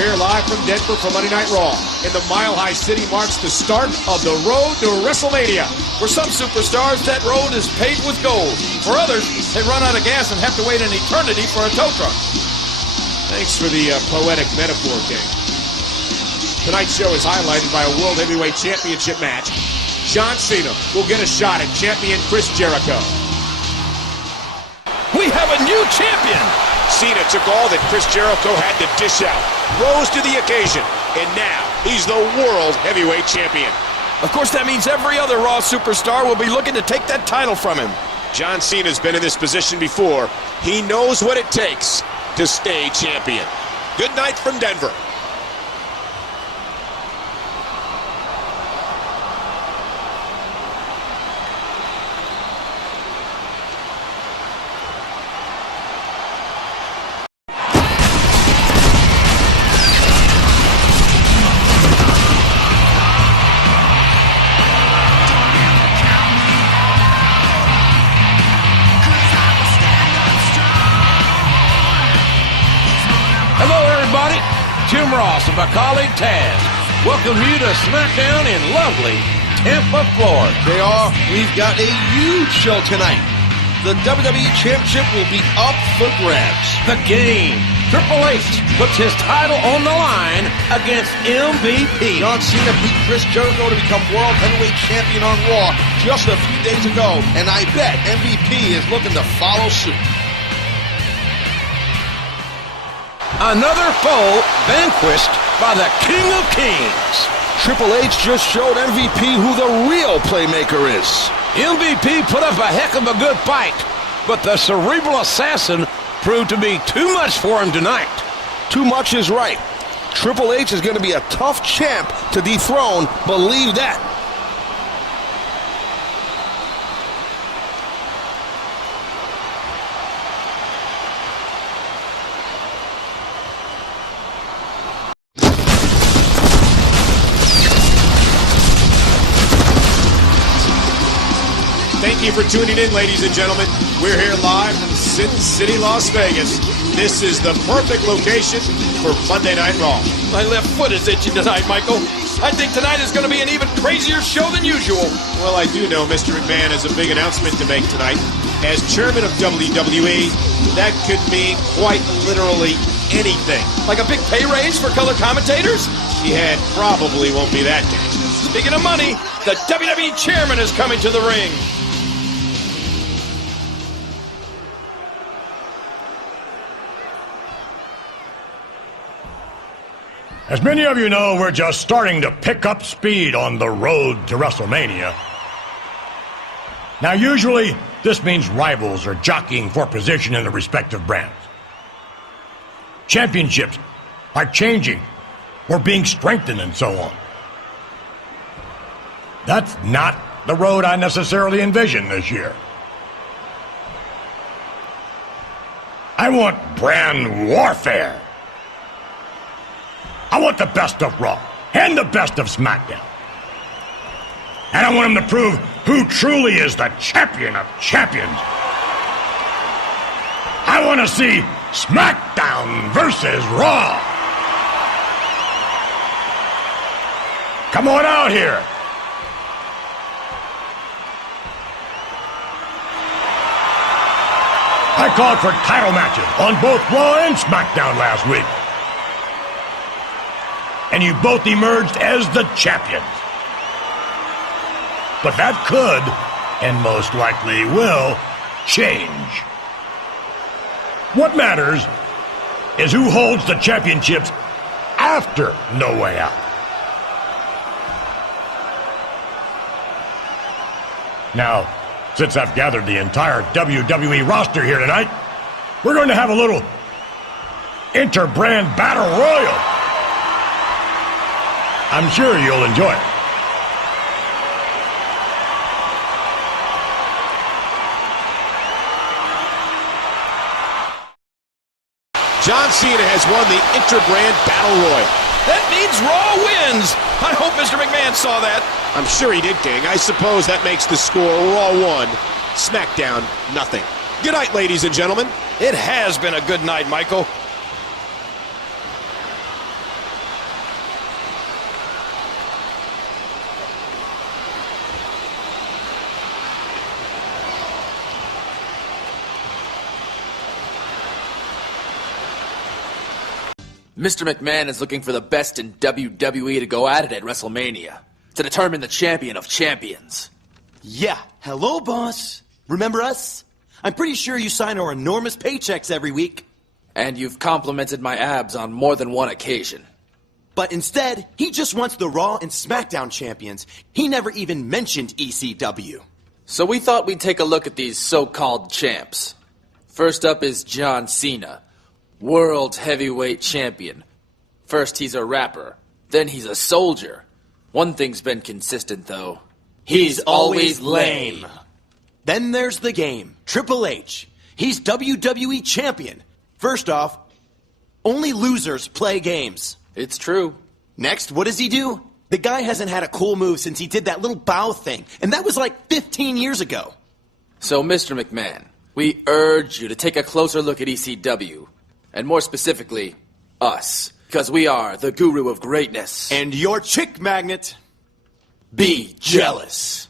here live from Denver for Monday Night Raw. And the Mile High City marks the start of the road to WrestleMania. For some superstars, that road is paved with gold. For others, they run out of gas and have to wait an eternity for a tow truck. Thanks for the poetic metaphor, King. Tonight's show is highlighted by a World Heavyweight Championship match. John Cena will get a shot at champion Chris Jericho. We have a new champion! Cena took all that Chris Jericho had to dish out, rose to the occasion, and now he's the World Heavyweight Champion. Of course, that means every other Raw superstar will be looking to take that title from him. John Cena's been in this position before. He knows what it takes to stay champion. Good night from Denver. Jim Ross and my colleague Taz welcome you to SmackDown in lovely Tampa, Florida. JR, we've got a huge show tonight. The WWE Championship will be up for grabs. The game. Triple H puts his title on the line against MVP. John Cena beat Chris Jericho to become World Heavyweight Champion on Raw just a few days ago, and I bet MVP is looking to follow suit. Another foe vanquished by the King of Kings. Triple H just showed MVP who the real playmaker is. MVP put up a heck of a good fight, but the cerebral assassin proved to be too much for him tonight. Too much is right. Triple H is going to be a tough champ to dethrone, believe that. Thank you for tuning in, ladies and gentlemen. We're here live from Sin City, Las Vegas. This is the perfect location for Monday Night Raw. My left foot is itching tonight, Michael. I think tonight is going to be an even crazier show than usual. Well, I do know Mr. McMahon has a big announcement to make tonight. As chairman of WWE, that could mean quite literally anything. Like a big pay raise for color commentators? Yeah, it probably won't be that day. Speaking of money, the WWE chairman is coming to the ring. As many of you know, we're just starting to pick up speed on the road to WrestleMania. Now, usually, this means rivals are jockeying for position in the respective brands. Championships are changing or being strengthened and so on. That's not the road I necessarily envision this year. I want brand warfare. I want the best of Raw and the best of SmackDown. And I want them to prove who truly is the champion of champions. I want to see SmackDown versus Raw. Come on out here. I called for title matches on both Raw and SmackDown last week. And you both emerged as the champions. But that could, and most likely will, change. What matters is who holds the championships after No Way Out. Now, since I've gathered the entire WWE roster here tonight, we're going to have a little inter-brand battle royal. I'm sure you'll enjoy it. John Cena has won the Interbrand Battle Royal. That means Raw wins. I hope Mr. McMahon saw that. I'm sure he did, King. I suppose that makes the score Raw 1, SmackDown nothing. Good night, ladies and gentlemen. It has been a good night, Michael. Mr. McMahon is looking for the best in WWE to go at it at WrestleMania, to determine the champion of champions. Yeah, hello, boss. Remember us? I'm pretty sure you sign our enormous paychecks every week. And you've complimented my abs on more than one occasion. But instead, he just wants the Raw and SmackDown champions. He never even mentioned ECW. So we thought we'd take a look at these so-called champs. First up is John Cena, World Heavyweight Champion. First he's a rapper, then he's a soldier. One thing's been consistent, though. He's always lame. Then there's the game, Triple H. He's WWE Champion. First off, only losers play games. It's true. Next, what does he do? The guy hasn't had a cool move since he did that little bow thing, and that was like 15 years ago. So, Mr. McMahon, we urge you to take a closer look at ECW, and more specifically, us, because we are the guru of greatness. And your chick magnet. Be jealous.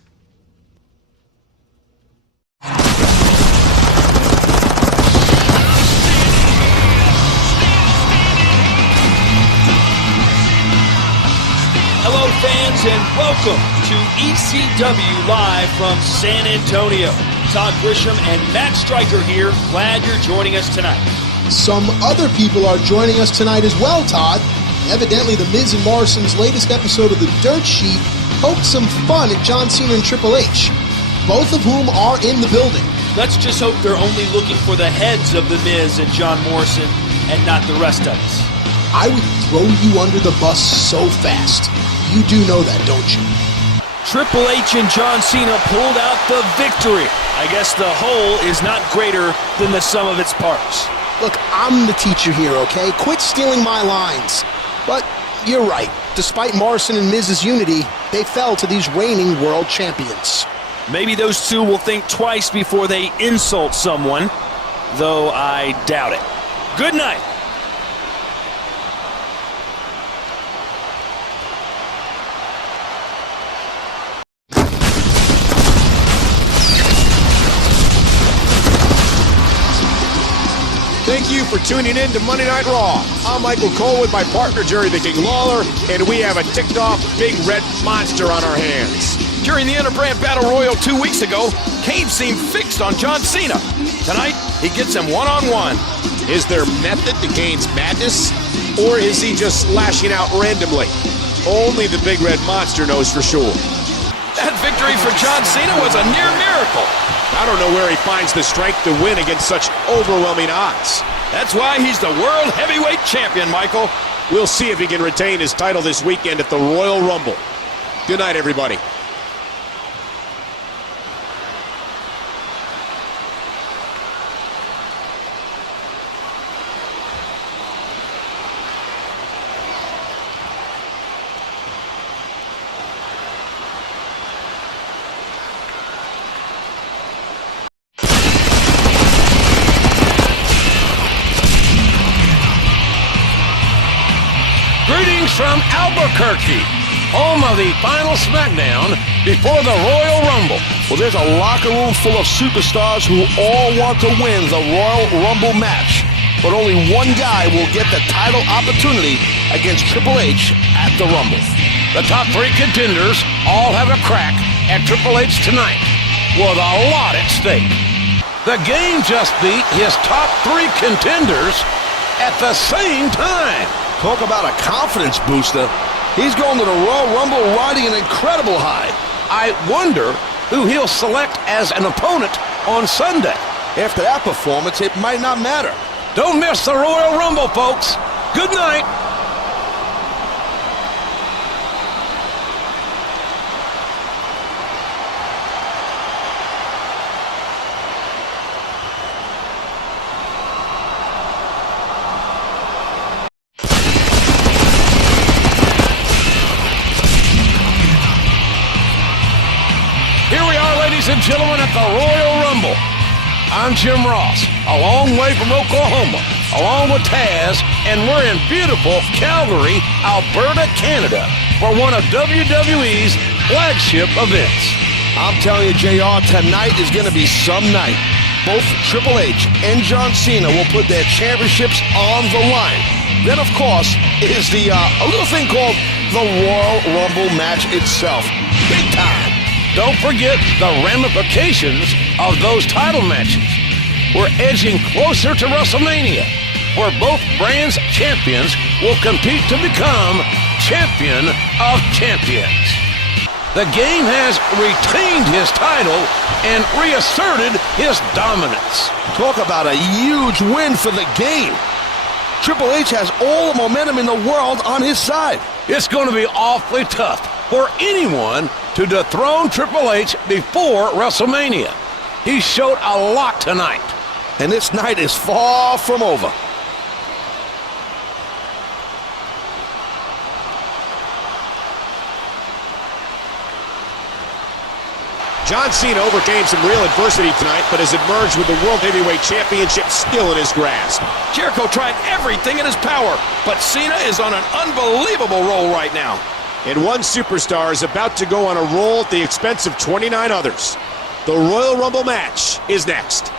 Hello, fans, and welcome to ECW Live from San Antonio. Todd Grisham and Matt Stryker here. Glad you're joining us tonight. Some other people are joining us tonight as well, Todd. Evidently, The Miz and Morrison's latest episode of The Dirt Sheet poked some fun at John Cena and Triple H, both of whom are in the building. Let's just hope they're only looking for the heads of The Miz and John Morrison and not the rest of us. I would throw you under the bus so fast. You do know that, don't you? Triple H and John Cena pulled out the victory. I guess the whole is not greater than the sum of its parts. Look, I'm the teacher here, okay? Quit stealing my lines. But you're right. Despite Morrison and Miz's unity, they fell to these reigning world champions. Maybe those two will think twice before they insult someone, though I doubt it. Good night. Thank you for tuning in to Monday Night Raw. I'm Michael Cole with my partner Jerry the King Lawler, and we have a ticked-off big red monster on our hands. During the Interbrand Battle Royal 2 weeks ago, Kane seemed fixed on John Cena. Tonight, he gets him one-on-one. Is there method to Kane's madness, or is he just lashing out randomly? Only the big red monster knows for sure. That victory for John Cena was a near miracle. I don't know where he finds the strength to win against such overwhelming odds. That's why he's the World Heavyweight Champion, Michael. We'll see if he can retain his title this weekend at the Royal Rumble. Good night, everybody. Greetings from Albuquerque, home of the final SmackDown before the Royal Rumble. Well, there's a locker room full of superstars who all want to win the Royal Rumble match. But only one guy will get the title opportunity against Triple H at the Rumble. The top three contenders all have a crack at Triple H tonight, with a lot at stake. The game just beat his top three contenders at the same time. Talk about a confidence booster. He's going to the Royal Rumble riding an incredible high. I wonder who he'll select as an opponent on Sunday. After that performance, it might not matter. Don't miss the Royal Rumble, folks. Good night. Here we are, ladies and gentlemen, at the Royal Rumble. I'm Jim Ross, a long way from Oklahoma, along with Taz, and we're in beautiful Calgary, Alberta, Canada, for one of WWE's flagship events. I'm telling you, JR, tonight is going to be some night. Both Triple H and John Cena will put their championships on the line. Then, of course, is the a little thing called the Royal Rumble match itself. Big time. Don't forget the ramifications of those title matches. We're edging closer to WrestleMania, where both brands' champions will compete to become champion of champions. The game has retained his title and reasserted his dominance. Talk about a huge win for the game. Triple H has all the momentum in the world on his side. It's going to be awfully tough for anyone to dethrone Triple H before WrestleMania. He showed a lot tonight. And this night is far from over. John Cena overcame some real adversity tonight, but has emerged with the World Heavyweight Championship still in his grasp. Jericho tried everything in his power, but Cena is on an unbelievable roll right now. And one superstar is about to go on a roll at the expense of 29 others. The Royal Rumble match is next.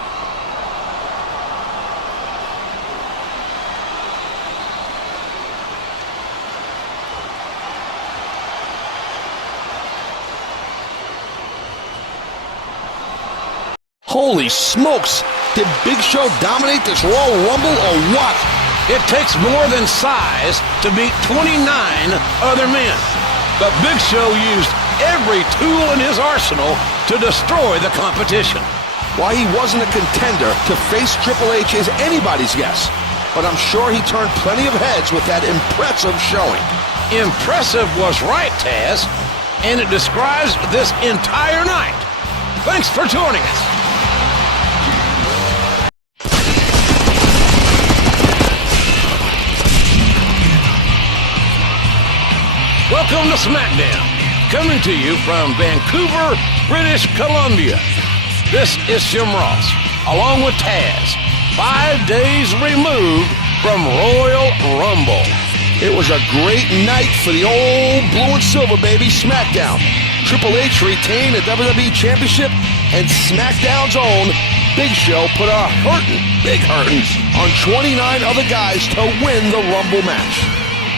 Holy smokes! Did Big Show dominate this Royal Rumble or what? It takes more than size to beat 29 other men. But Big Show used every tool in his arsenal to destroy the competition. Why he wasn't a contender to face Triple H is anybody's guess. But I'm sure he turned plenty of heads with that impressive showing. Impressive was right, Taz. And it describes this entire night. Thanks for joining us. Welcome to SmackDown, coming to you from Vancouver, British Columbia. This is Jim Ross, along with Taz, 5 days removed from Royal Rumble. It was a great night for the old blue and silver, baby, SmackDown. Triple H retained the WWE Championship, and SmackDown's own Big Show put a big hurtin' on 29 other guys to win the Rumble match.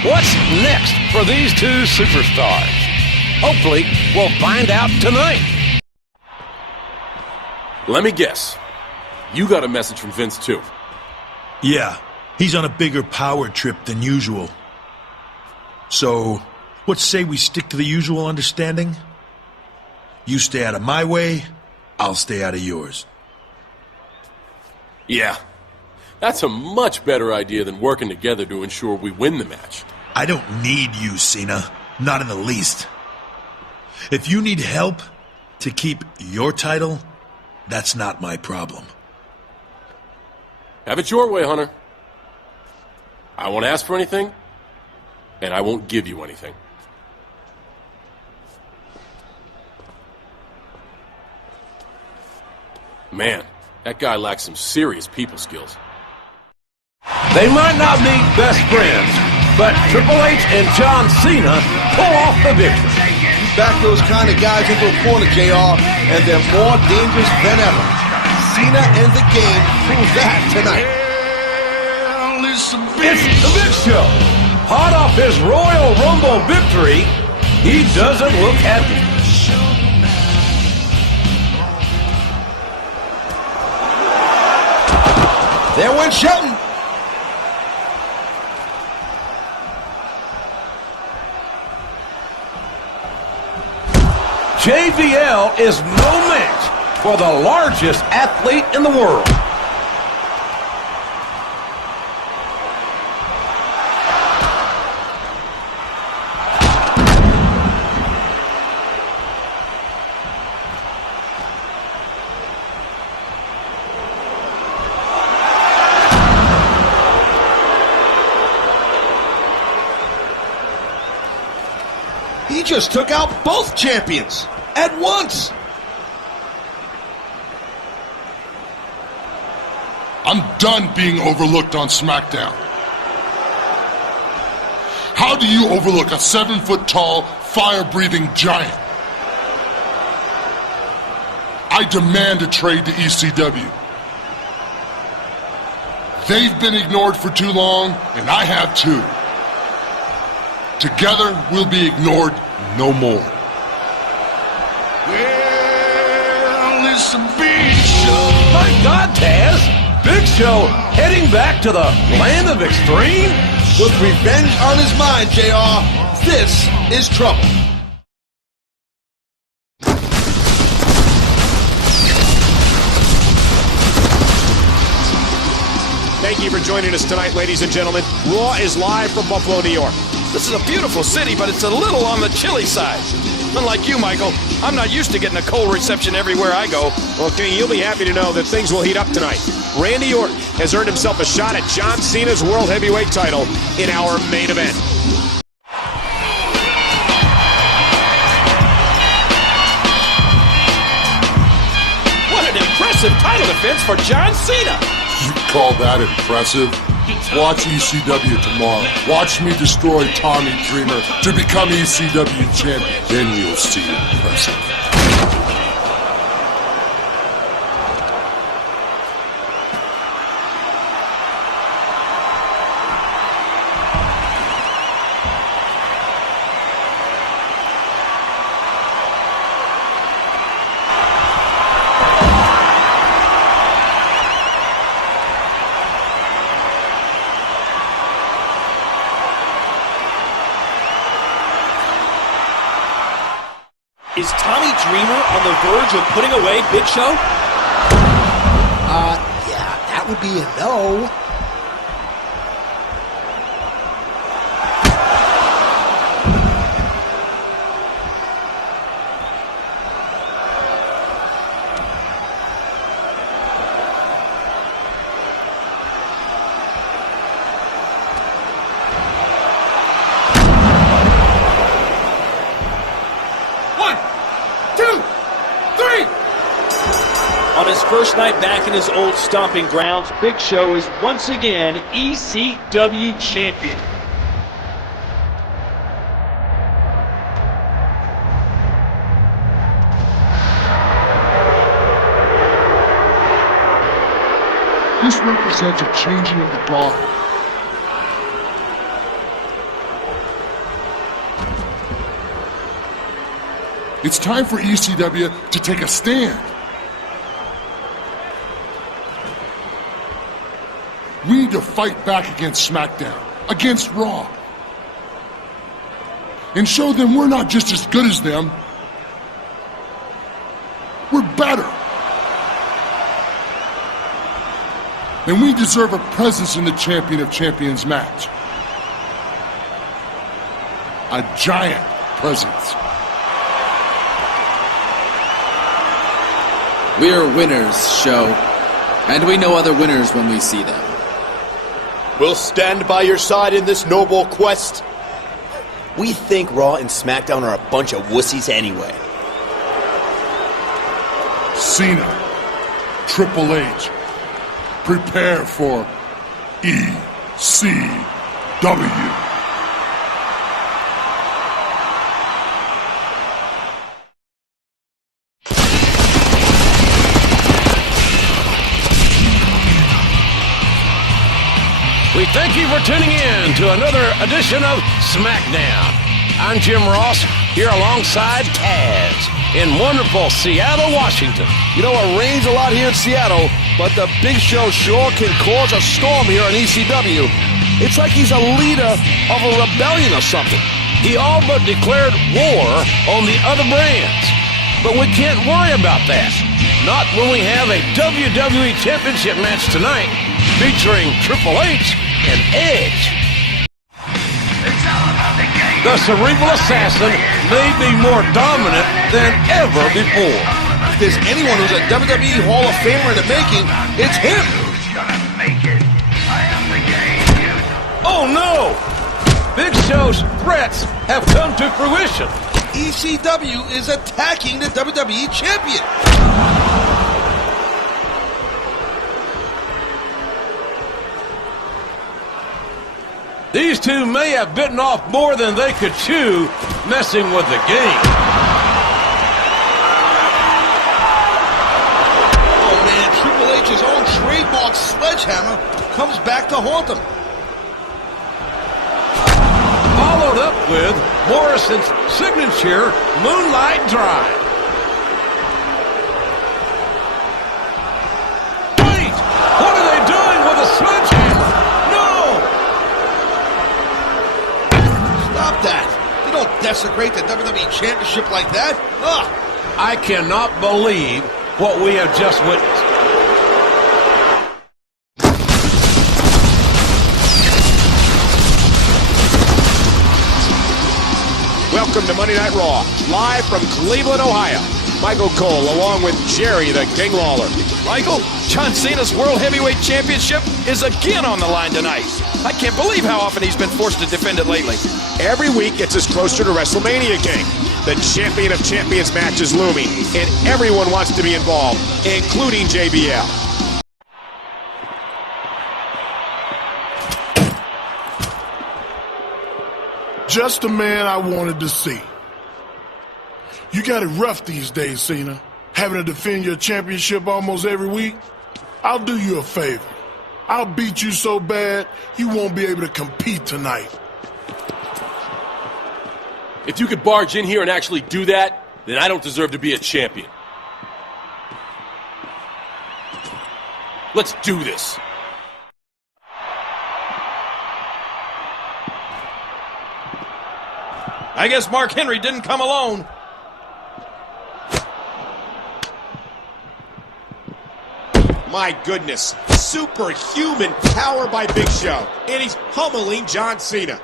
What's next for these two superstars? Hopefully, we'll find out tonight. Let me guess. You got a message from Vince, too. Yeah, he's on a bigger power trip than usual. So, let's say we stick to the usual understanding? You stay out of my way, I'll stay out of yours. Yeah. That's a much better idea than working together to ensure we win the match. I don't need you, Cena. Not in the least. If you need help to keep your title, that's not my problem. Have it your way, Hunter. I won't ask for anything, and I won't give you anything. Man, that guy lacks some serious people skills. They might not be best friends, but Triple H and John Cena pull off the victory. Back those kind of guys into a corner, JR, and they're more dangerous than ever. Cena and the game prove that tonight. It's the Big Show. Hot off his Royal Rumble victory, he doesn't look happy. There went Shelton. JBL is no match for the largest athlete in the world. He just took out both champions at once. I'm done being overlooked on SmackDown. How do you overlook a 7-foot-tall, fire-breathing giant? I demand a trade to ECW. They've been ignored for too long, and I have too. Together, we'll be ignored no more. Well, it's a big show. My God, Taz! Big Show heading back to the land of extreme? With revenge on his mind, JR, this is trouble. Thank you for joining us tonight, ladies and gentlemen. Raw is live from Buffalo, New York. This is a beautiful city, but it's a little on the chilly side. Unlike you, Michael, I'm not used to getting a cold reception everywhere I go. Okay, you'll be happy to know that things will heat up tonight. Randy Orton has earned himself a shot at John Cena's World Heavyweight title in our main event. What an impressive title defense for John Cena. You call that impressive? Watch ECW tomorrow. Watch me destroy Tommy Dreamer to become ECW champion. Then you'll see impressive. Is Tommy Dreamer on the verge of putting away Big Show? Yeah, that would be a no. On his first night back in his old stomping grounds, Big Show is once again ECW champion. This represents a changing of the guard. It's time for ECW to take a stand. We need to fight back against SmackDown, against Raw, and show them we're not just as good as them, we're better. And we deserve a presence in the Champion of Champions match. A giant presence. We are winners, Show, and we know other winners when we see them. We'll stand by your side in this noble quest. We think Raw and SmackDown are a bunch of wussies anyway. Cena, Triple H, prepare for ECW. We thank you for tuning in to another edition of SmackDown. I'm Jim Ross, here alongside Taz in wonderful Seattle, Washington. You know, it rains a lot here in Seattle, but the Big Show sure can cause a storm here on ECW. It's like he's a leader of a rebellion or something. He all but declared war on the other brands. But we can't worry about that. Not when we have a WWE Championship match tonight featuring Triple H and Edge. The cerebral assassin may be more dominant than ever before. If there's anyone who's a WWE Hall of Famer in the making, it's him. Oh no! Big Show's threats have come to fruition. ECW is attacking the WWE Champion. These two may have bitten off more than they could chew, messing with the game. Oh man, Triple H's own trademark sledgehammer comes back to haunt them. Followed up with Morrison's signature Moonlight Drive. Wait! What are they doing with a sledgehammer? No! Stop that. You don't desecrate the WWE Championship like that. Ugh. I cannot believe what we have just witnessed. Welcome to Monday Night Raw, live from Cleveland, Ohio. Michael Cole, along with Jerry the King Lawler. Michael, John Cena's World Heavyweight Championship is again on the line tonight. I can't believe how often he's been forced to defend it lately. Every week gets us closer to WrestleMania, King. The Champion of Champions match is looming, and everyone wants to be involved, including JBL. Just the man I wanted to see. You got it rough these days, Cena. Having to defend your championship almost every week. I'll do you a favor. I'll beat you so bad, you won't be able to compete tonight. If you could barge in here and actually do that, then I don't deserve to be a champion. Let's do this. I guess Mark Henry didn't come alone. My goodness, superhuman power by Big Show, and he's pummeling John Cena.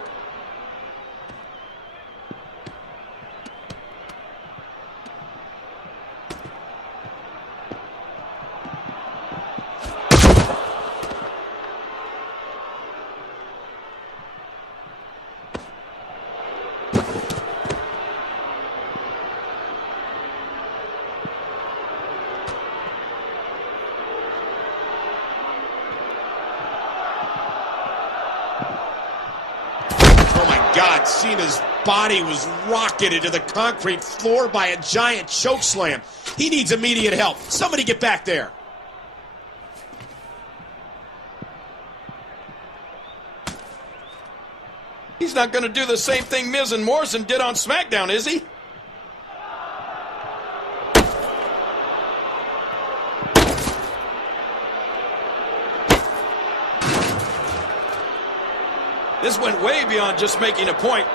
God, Cena's body was rocketed into the concrete floor by a giant chokeslam. He needs immediate help. Somebody get back there. He's not going to do the same thing Miz and Morrison did on SmackDown, is he? This went way beyond just making a point.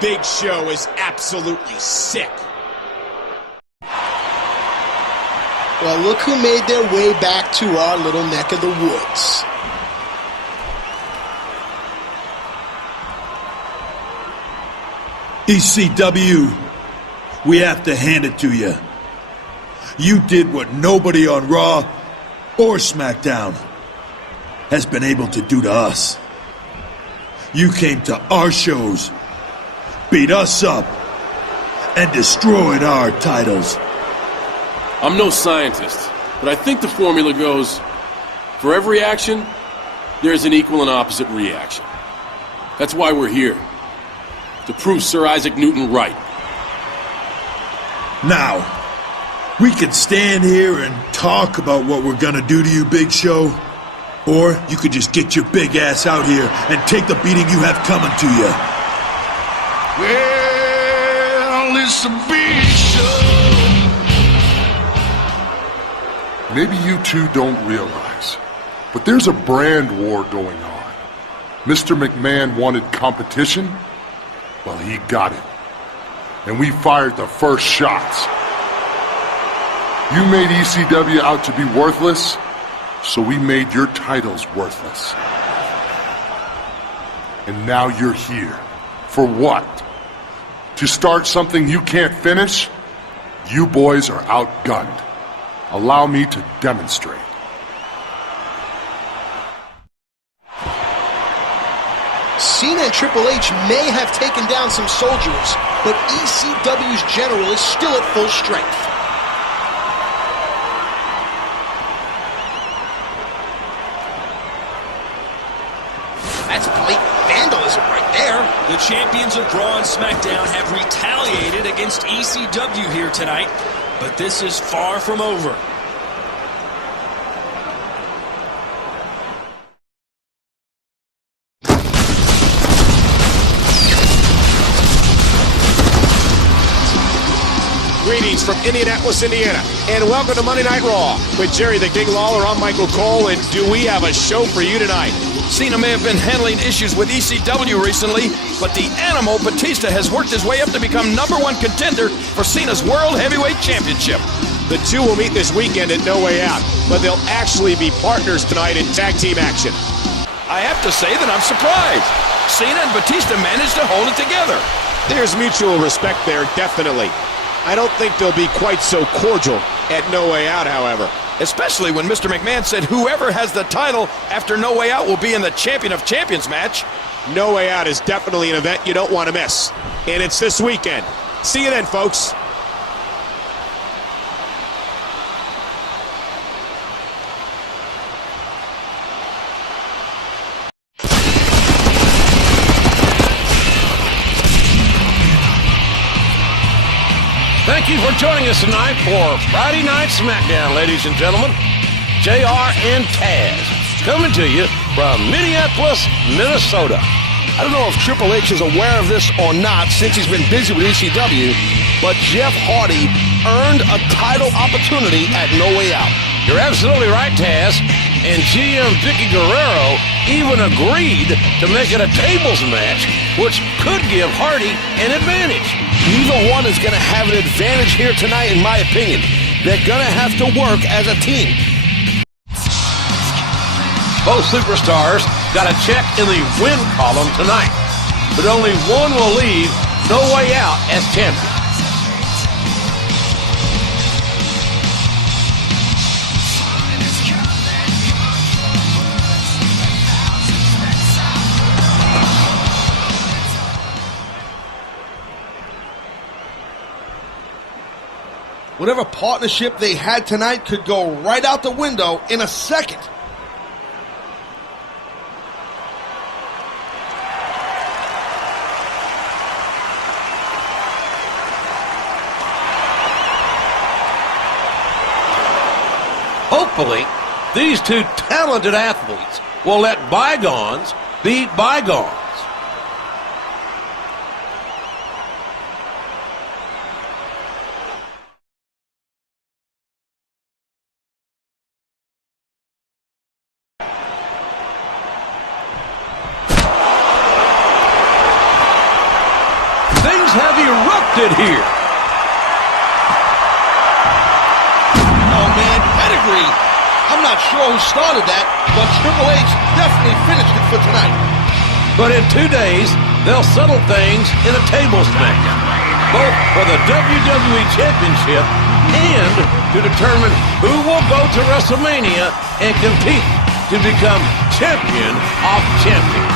Big Show is absolutely sick. Well, look who made their way back to our little neck of the woods. ECW, we have to hand it to you. You did what nobody on Raw or SmackDown has been able to do to us. You came to our shows, beat us up, and destroyed our titles. I'm no scientist, but I think the formula goes, for every action, there's an equal and opposite reaction. That's why we're here, to prove Sir Isaac Newton right. Now, we can stand here and talk about what we're gonna do to you, Big Show. Or you could just get your big ass out here and take the beating you have coming to you. Well, it's a big show. Maybe you two don't realize, but there's a brand war going on. Mr. McMahon wanted competition. Well, he got it. And we fired the first shots. You made ECW out to be worthless, so we made your titles worthless. And now you're here. For what? To start something you can't finish? You boys are outgunned. Allow me to demonstrate. Cena and Triple H may have taken down some soldiers, but ECW's general is still at full strength. That's blatant vandalism right there. The champions of Raw and SmackDown have retaliated against ECW here tonight, but this is far from over. Greetings from Indianapolis, Indiana, and welcome to Monday Night Raw with Jerry the King Lawler. I'm Michael Cole, and do we have a show for you tonight? Cena may have been handling issues with ECW recently, but the Animal Batista has worked his way up to become #1 contender for Cena's World Heavyweight Championship. The two will meet this weekend at No Way Out, but they'll actually be partners tonight in tag team action. I have to say that I'm surprised. Cena and Batista managed to hold it together. There's mutual respect there, definitely. I don't think they'll be quite so cordial at No Way Out, however. Especially when Mr. McMahon said whoever has the title after No Way Out will be in the Champion of Champions match. No Way Out is definitely an event you don't want to miss. And it's this weekend. See you then, folks. Thank you for joining us tonight for Friday Night SmackDown, ladies and gentlemen. JR and Taz coming to you from Minneapolis, Minnesota. I don't know if Triple H is aware of this or not since he's been busy with ECW, but Jeff Hardy earned a title opportunity at No Way Out. You're absolutely right, Taz. And GM Vicky Guerrero even agreed to make it a tables match, which could give Hardy an advantage. Neither one is going to have an advantage here tonight, in my opinion. They're going to have to work as a team. Both superstars got a check in the win column tonight, but only one will leave No Way Out as champion. Whatever partnership they had tonight could go right out the window in a second. Hopefully, these two talented athletes will let bygones be bygones. Things have erupted here. Oh man, pedigree. I'm not sure who started that, but Triple H definitely finished it for tonight. But in 2 days, they'll settle things in a tables match, both for the WWE Championship and to determine who will go to WrestleMania and compete to become champion of champions.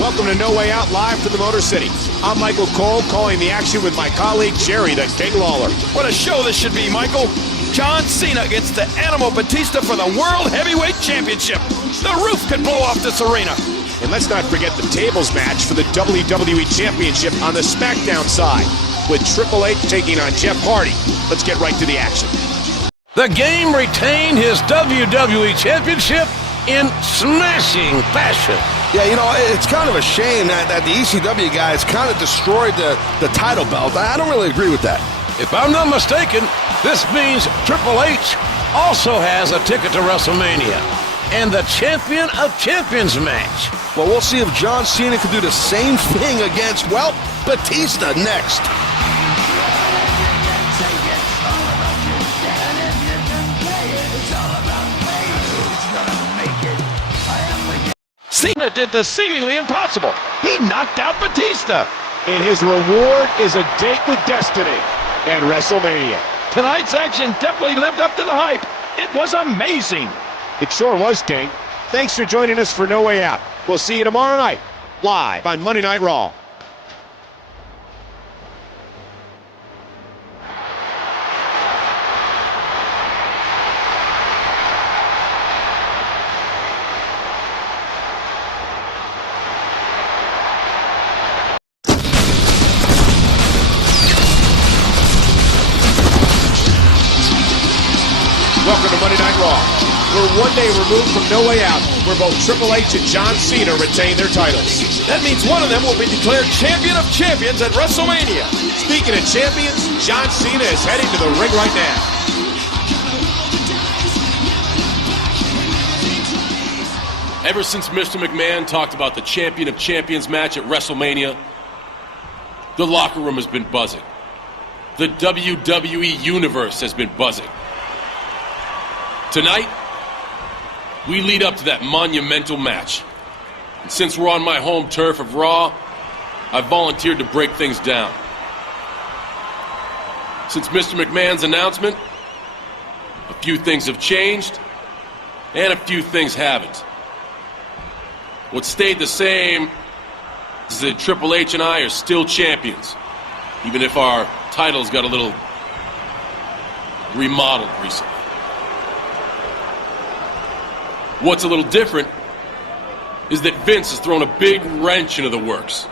Welcome to No Way Out, live from the Motor City. I'm Michael Cole, calling the action with my colleague Jerry the King Lawler. What a show this should be, Michael. John Cena against the Animal Batista for the World Heavyweight Championship. The roof could blow off this arena. And let's not forget the tables match for the WWE Championship on the SmackDown side, with Triple H taking on Jeff Hardy. Let's get right to the action. The Game retained his WWE Championship in smashing fashion. Yeah, you know, it's kind of a shame that the ECW guys kind of destroyed the title belt. I don't really agree with that. If I'm not mistaken, this means Triple H also has a ticket to WrestleMania and the Champion of Champions match. Well, we'll see if John Cena can do the same thing against, well, Batista next. Cena did the seemingly impossible. He knocked out Batista. And his reward is a date with destiny at WrestleMania. Tonight's action definitely lived up to the hype. It was amazing. It sure was, King. Thanks for joining us for No Way Out. We'll see you tomorrow night, live on Monday Night Raw. Welcome to Monday Night Raw. we're one day removed from No Way Out, where both Triple H and John Cena retain their titles. That means one of them will be declared champion of champions at WrestleMania. Speaking of champions, John Cena is heading to the ring right now. Ever since Mr. McMahon talked about the Champion of Champions match at WrestleMania, the locker room has been buzzing. The WWE Universe has been buzzing. Tonight, we lead up to that monumental match. And since we're on my home turf of Raw, I volunteered to break things down. Since Mr. McMahon's announcement, a few things have changed, and a few things haven't. What stayed the same is that Triple H and I are still champions, even if our titles got a little remodeled recently. What's a little different is that Vince has thrown a big wrench into the works.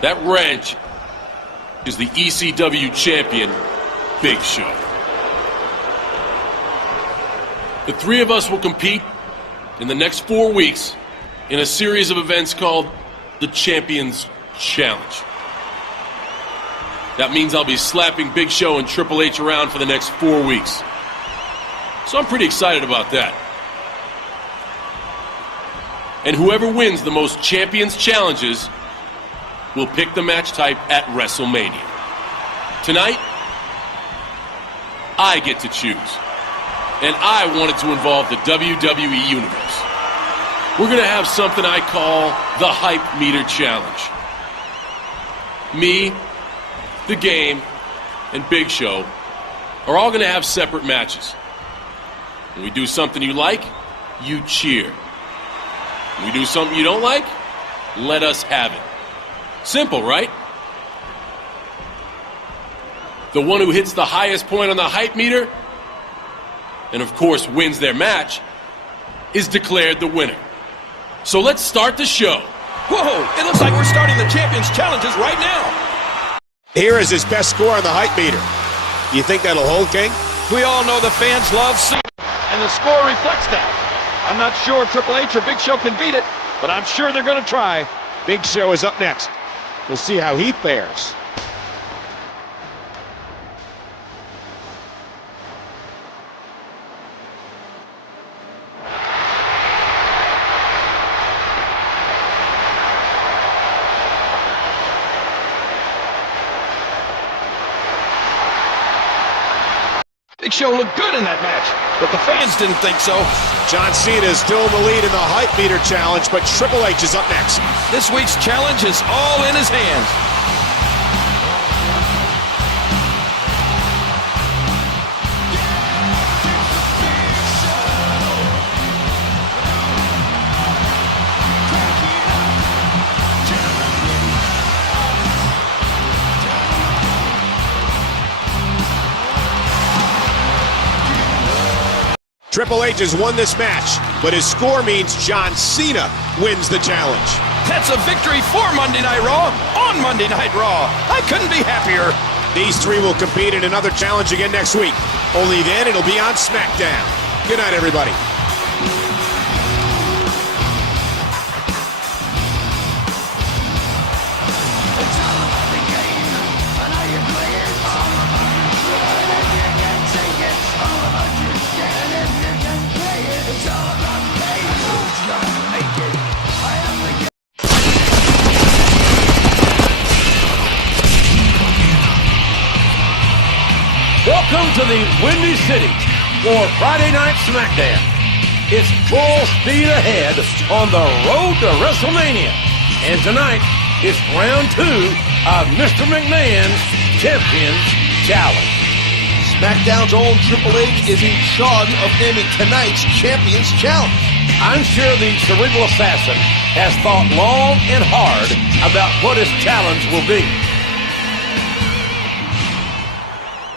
That wrench is the ECW champion, Big Show. The three of us will compete in the next 4 weeks in a series of events called the Champions Challenge. That means I'll be slapping Big Show and Triple H around for the next 4 weeks. So I'm pretty excited about that. And whoever wins the most Champions Challenges will pick the match type at WrestleMania. Tonight, I get to choose. And I wanted to involve the WWE Universe. We're going to have something I call the Hype Meter Challenge. Me, the Game, and Big Show are all going to have separate matches. When we do something you like, you cheer. When we do something you don't like, let us have it. Simple, right? The one who hits the highest point on the Hype Meter, and of course wins their match, is declared the winner. So let's start the show. Whoa, it looks like we're starting the Champions Challenges right now. Here is his best score on the Hype Meter. You think that'll hold, King? We all know the fans love Cena, and the score reflects that. I'm not sure if Triple H or Big Show can beat it, but I'm sure they're going to try. Big Show is up next. We'll see how he fares. Big Show looked good in that match, but the fans didn't think so. John Cena is still in the lead in the Hype Meter Challenge, but Triple H is up next. This week's challenge is all in his hands. Triple H has won this match, but his score means John Cena wins the challenge. That's a victory for Monday Night Raw on Monday Night Raw. I couldn't be happier. These three will compete in another challenge again next week. Only then it'll be on SmackDown. Good night, everybody. Welcome to the Windy City for Friday Night SmackDown. It's full speed ahead on the road to WrestleMania. And tonight, it's round 2 of Mr. McMahon's Champions Challenge. SmackDown's own Triple H is in charge of naming tonight's Champions Challenge. I'm sure the cerebral assassin has thought long and hard about what his challenge will be.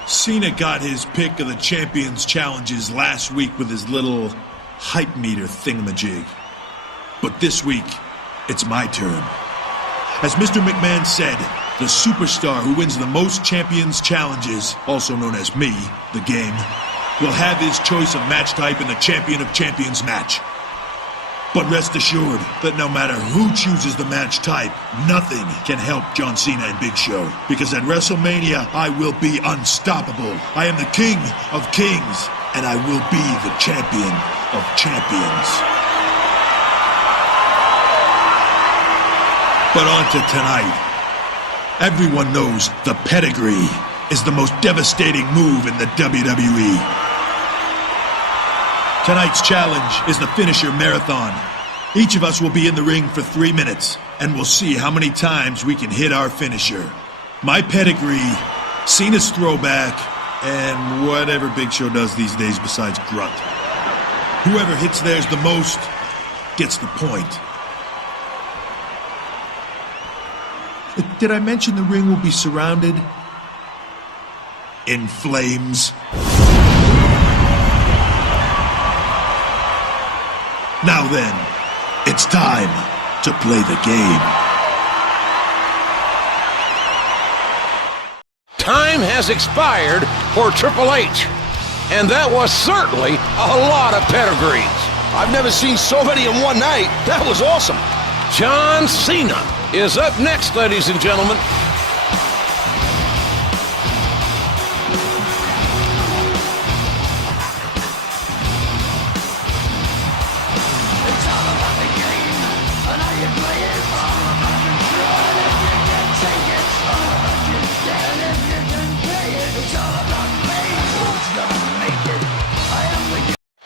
Cena got his pick of the Champions Challenges last week with his little Hype Meter thingamajig. But this week, it's my turn. As Mr. McMahon said, the superstar who wins the most Champions Challenges, also known as me, the Game, will have his choice of match type in the Champion of Champions match. But rest assured that no matter who chooses the match type, nothing can help John Cena and Big Show. Because at WrestleMania, I will be unstoppable. I am the King of Kings, and I will be the Champion of Champions. But on to tonight. Everyone knows the pedigree is the most devastating move in the WWE. Tonight's challenge is the finisher marathon. Each of us will be in the ring for 3 minutes, and we'll see how many times we can hit our finisher. My pedigree, Cena's throwback, and whatever Big Show does these days besides grunt. Whoever hits theirs the most gets the point. Did I mention the ring will be surrounded in flames? Now then, it's time to play the game. Time has expired for Triple H, and that was certainly a lot of pedigrees. I've never seen so many in one night. That was awesome. John Cena is up next, ladies and gentlemen.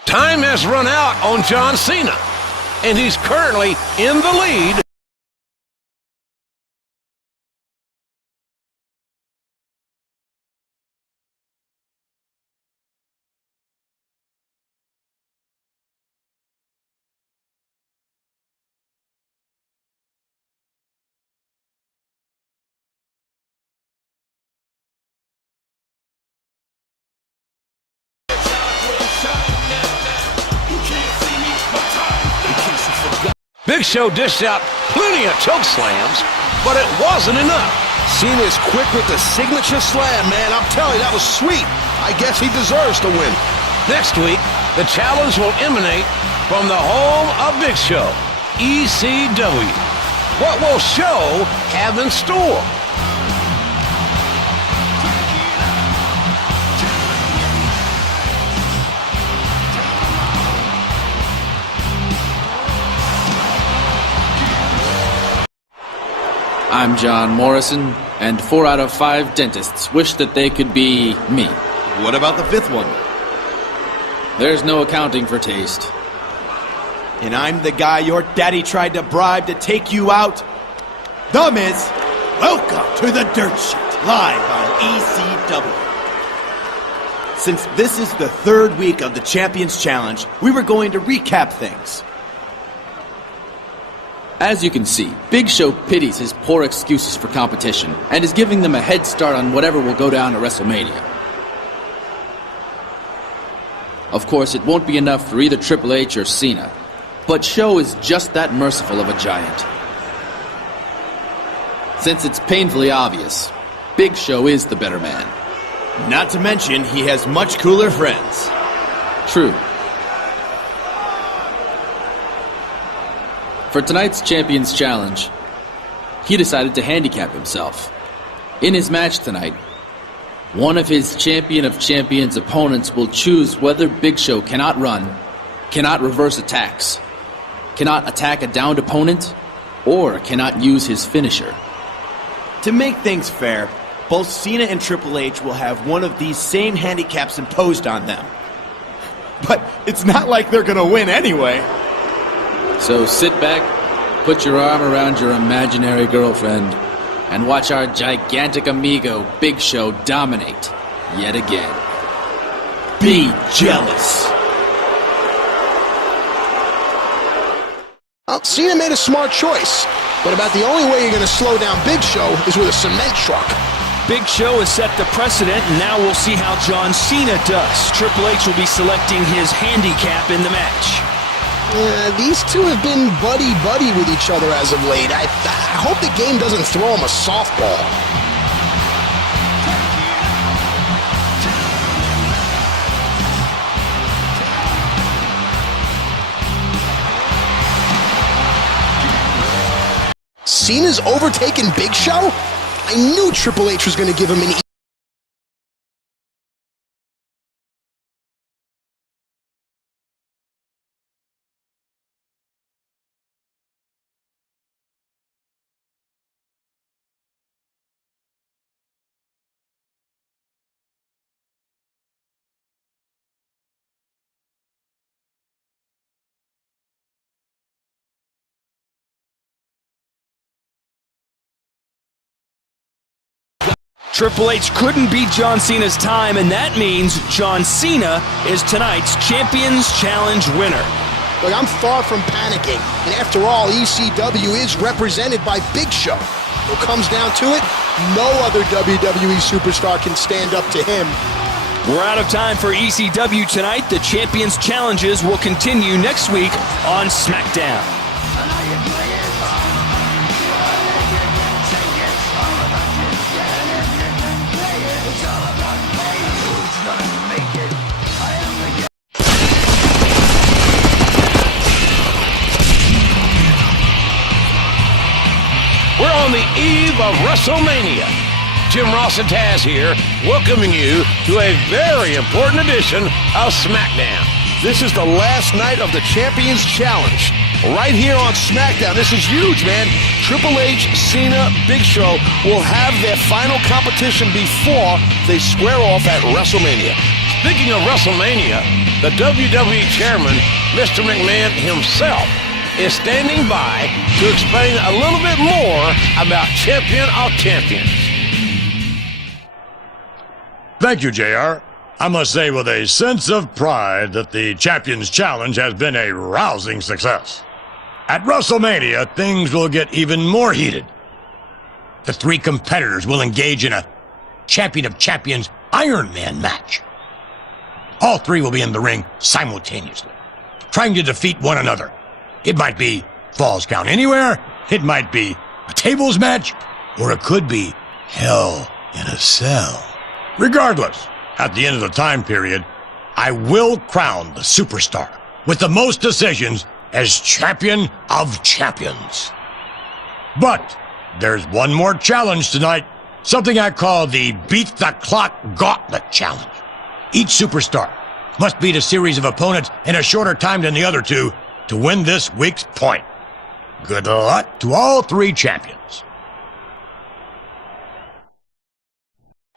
Time has run out on John Cena, and he's currently in the lead. Big Show dished out plenty of choke slams, but it wasn't enough. Cena's quick with the signature slam, man. I'm telling you, that was sweet. I guess he deserves to win. Next week, the challenge will emanate from the home of Big Show, ECW. What will Show have in store? I'm John Morrison, and 4 out of 5 dentists wish that they could be me. What about the 5th one? There's no accounting for taste. And I'm the guy your daddy tried to bribe to take you out. The Miz, welcome to the Dirt Sheet, live on ECW. Since this is the 3rd week of the Champions Challenge, we were going to recap things. As you can see, Big Show pities his poor excuses for competition and is giving them a head start on whatever will go down at WrestleMania. Of course, it won't be enough for either Triple H or Cena, but Show is just that merciful of a giant. Since it's painfully obvious, Big Show is the better man. Not to mention, he has much cooler friends. True. For tonight's Champions Challenge, he decided to handicap himself. In his match tonight, one of his Champion of Champions opponents will choose whether Big Show cannot run, cannot reverse attacks, cannot attack a downed opponent, or cannot use his finisher. To make things fair, both Cena and Triple H will have one of these same handicaps imposed on them. But it's not like they're gonna win anyway. So sit back, put your arm around your imaginary girlfriend, and watch our gigantic amigo Big Show dominate yet again. Be jealous. Cena made a smart choice, but about the only way you're going to slow down Big Show is with a cement truck. Big Show has set the precedent, and now we'll see how John Cena does. Triple H will be selecting his handicap in the match. These two have been buddy-buddy with each other as of late. I hope the game doesn't throw him a softball. Cena's overtaken Big Show? I knew Triple H was going to give him an Triple H couldn't beat John Cena's time, and that means John Cena is tonight's Champions Challenge winner. Look, I'm far from panicking, and after all, ECW is represented by Big Show. When it comes down to it, no other WWE superstar can stand up to him. We're out of time for ECW tonight. The Champions Challenges will continue next week on SmackDown. We're on the eve of Wrestlemania. Jim Ross and Taz here, welcoming you to a very important edition of SmackDown. This is the last night of the Champions Challenge. Right here on SmackDown. This is huge, man. Triple H, Cena, Big Show will have their final competition before they square off at WrestleMania. Speaking of WrestleMania, the WWE Chairman, Mr. McMahon himself, is standing by to explain a little bit more about Champion of Champions. Thank you, JR. I must say with a sense of pride that the Champions Challenge has been a rousing success. At WrestleMania, things will get even more heated. The three competitors will engage in a Champion of Champions Iron Man match. All three will be in the ring simultaneously, trying to defeat one another. It might be Falls Count Anywhere, it might be a tables match, or it could be Hell in a Cell. Regardless, at the end of the time period, I will crown the superstar with the most decisions as Champion of Champions. But there's one more challenge tonight, something I call the Beat the Clock Gauntlet Challenge. Each superstar must beat a series of opponents in a shorter time than the other two to win this week's point. Good luck to all three champions.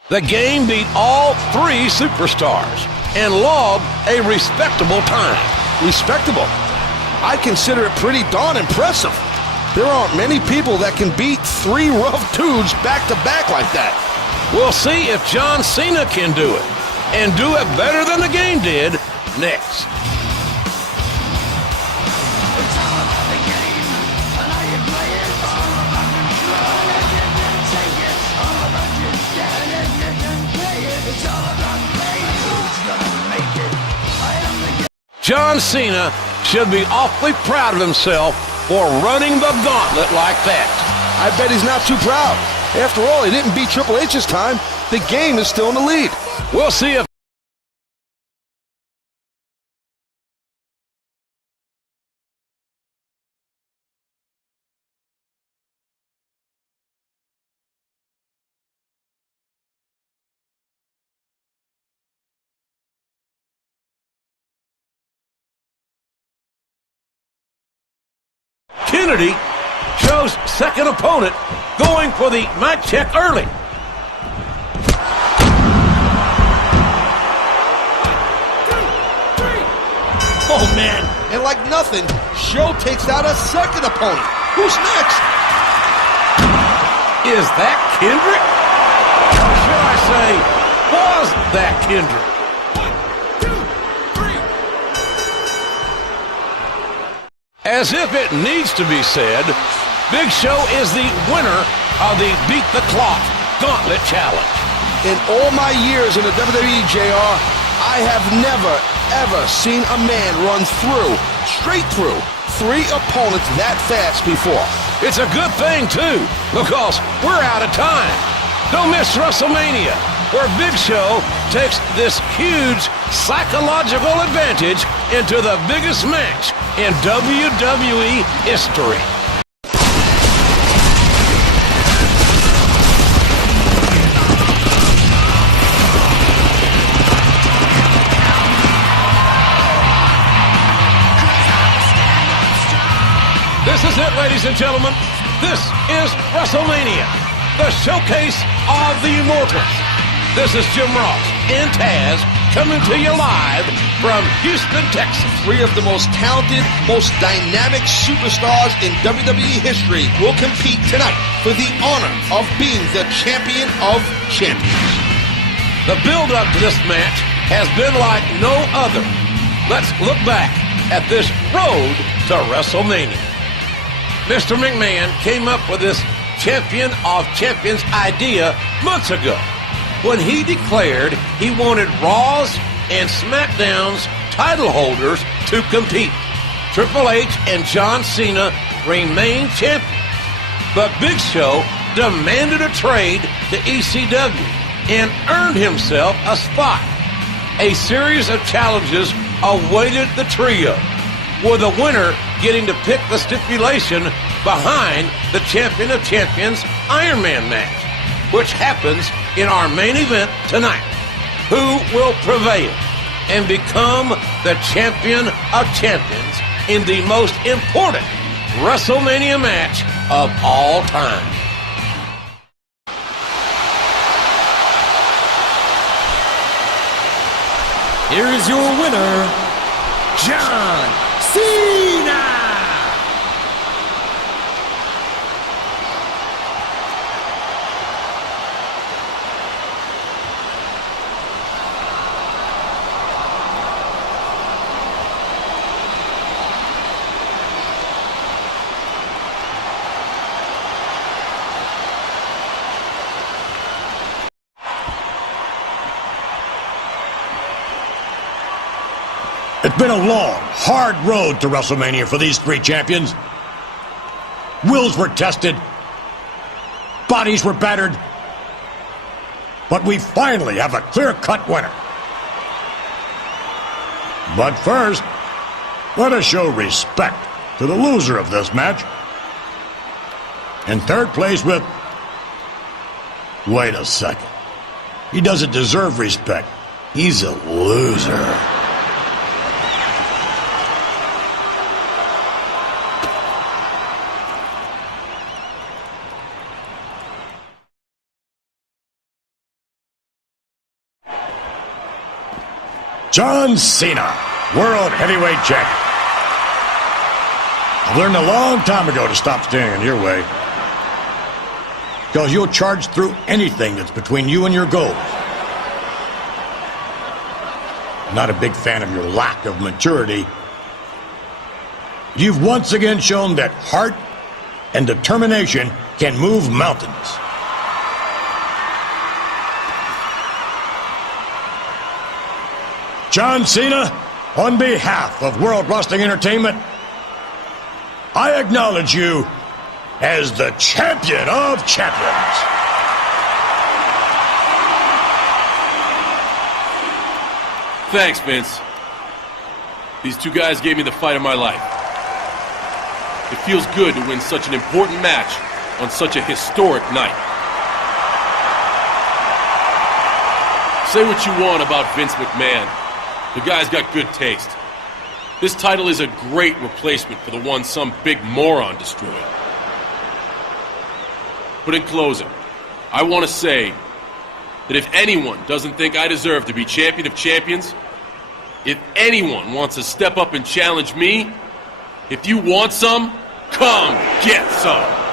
The game beat all three superstars and logged a respectable time. Respectable? I consider it pretty darn impressive. There aren't many people that can beat three rough dudes back to back like that. We'll see if John Cena can do it, and do it better than the game did next. John Cena should be awfully proud of himself for running the gauntlet like that. I bet he's not too proud. After all, he didn't beat Triple H's time. The game is still in the lead. We'll see if Kennedy chose second opponent, going for the mic check early. Oh, man. And like nothing, Show takes out a second opponent. Who's next? Is that Kendrick? Or should I say, was that Kendrick? As if it needs to be said, Big Show is the winner of the Beat the Clock Gauntlet Challenge. In all my years in the WWE, JR, I have never, ever seen a man run straight through three opponents that fast before. It's a good thing, too, because we're out of time. Don't miss WrestleMania, where Big Show takes this huge psychological advantage into the biggest match in WWE history. is it, ladies and gentlemen. This is Wrestlemania, the showcase of the immortals. This is Jim Ross and Taz coming to you live from Houston, Texas. Three of the most talented, most dynamic superstars in WWE history will compete tonight for the honor of being the champion of champions. The build-up to this match has been like no other. Let's look back at this road to WrestleMania. Mr. McMahon came up with this champion of champions idea months ago when he declared he wanted Raw's and SmackDown's title holders to compete. Triple H and John Cena remain champions, but Big Show demanded a trade to ECW and earned himself a spot. A series of challenges awaited the trio, with the winner getting to pick the stipulation behind the Champion of Champions Iron Man match, which happens in our main event tonight. Who will prevail and become the Champion of Champions in the most important WrestleMania match of all time? Here is your winner, John Cena! It's been a long, hard road to WrestleMania for these three champions. Wills were tested. Bodies were battered. But we finally have a clear-cut winner. But first, let us show respect to the loser of this match. In third place with... Wait a second. He doesn't deserve respect. He's a loser. John Cena, World Heavyweight Champion. I've learned a long time ago to stop standing in your way. Because you'll charge through anything that's between you and your goals. I'm not a big fan of your lack of maturity. You've once again shown that heart and determination can move mountains. John Cena, on behalf of World Wrestling Entertainment, I acknowledge you as the champion of champions. Thanks, Vince. These two guys gave me the fight of my life. It feels good to win such an important match on such a historic night. Say what you want about Vince McMahon. The guy's got good taste. This title is a great replacement for the one some big moron destroyed. But in closing, I want to say that if anyone doesn't think I deserve to be champion of champions, if anyone wants to step up and challenge me, if you want some, come get some.